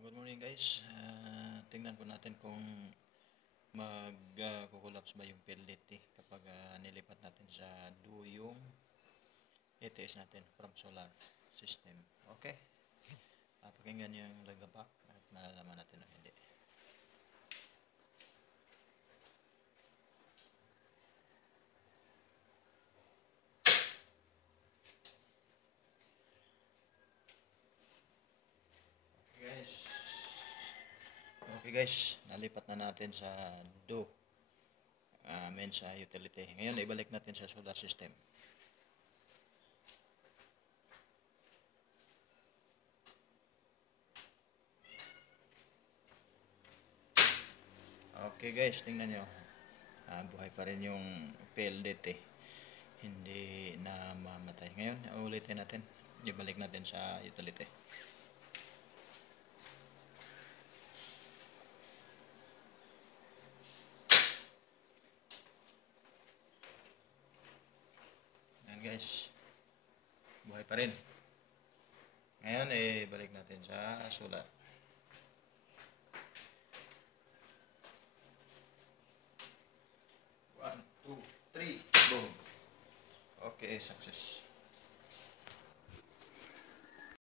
Good morning guys. Tingnan po natin kung mag-collapse ba yung PLDT kapag nilipat natin sa duo yung ATS natin from solar system. Okay? Pakinggan yung lagapak at malalaman natin o hindi. Okay guys, nalipat na natin sa do sa utility. Ngayon ibalik natin sa solar system. Okay guys, tingnan nyo, buhay pa rin yung PLDT, hindi na mamatay. Ngayon ulitin natin, ibalik natin sa utility. Guys, buhay pa rin. Ngayon balik natin sa solar. One, two, three, boom. Okay, success.